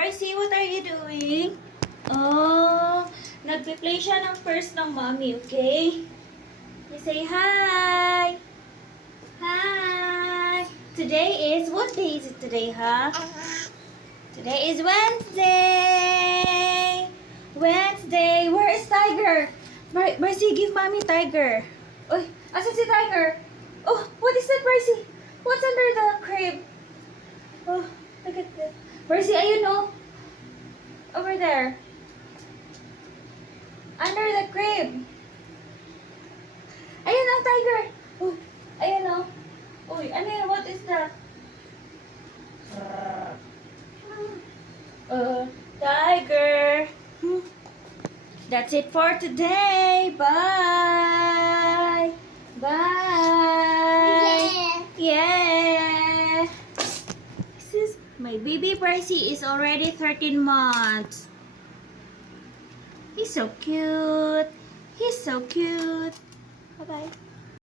Brycey, what are you doing? Oh, nagpe-play siya ng first ng mommy, okay? You say hi. Hi. Today is, what day is it today, huh? Today is Wednesday. Wednesday. Where is Tiger? Brycey, give mommy Tiger. Uy, asan si Tiger? Oh, what is that, Brycey? What's under the crib? Oh, look at that. Brycey, ayun oh. Over there. Under the crib. Ayun ang Tiger. Oh, ayun oh. Uy, ano yun? What is that? Tiger. That's it for today. Bye. Bye. Yeah. This is my baby Brycey is already 13 months. He's so cute. He's so cute. Bye-bye.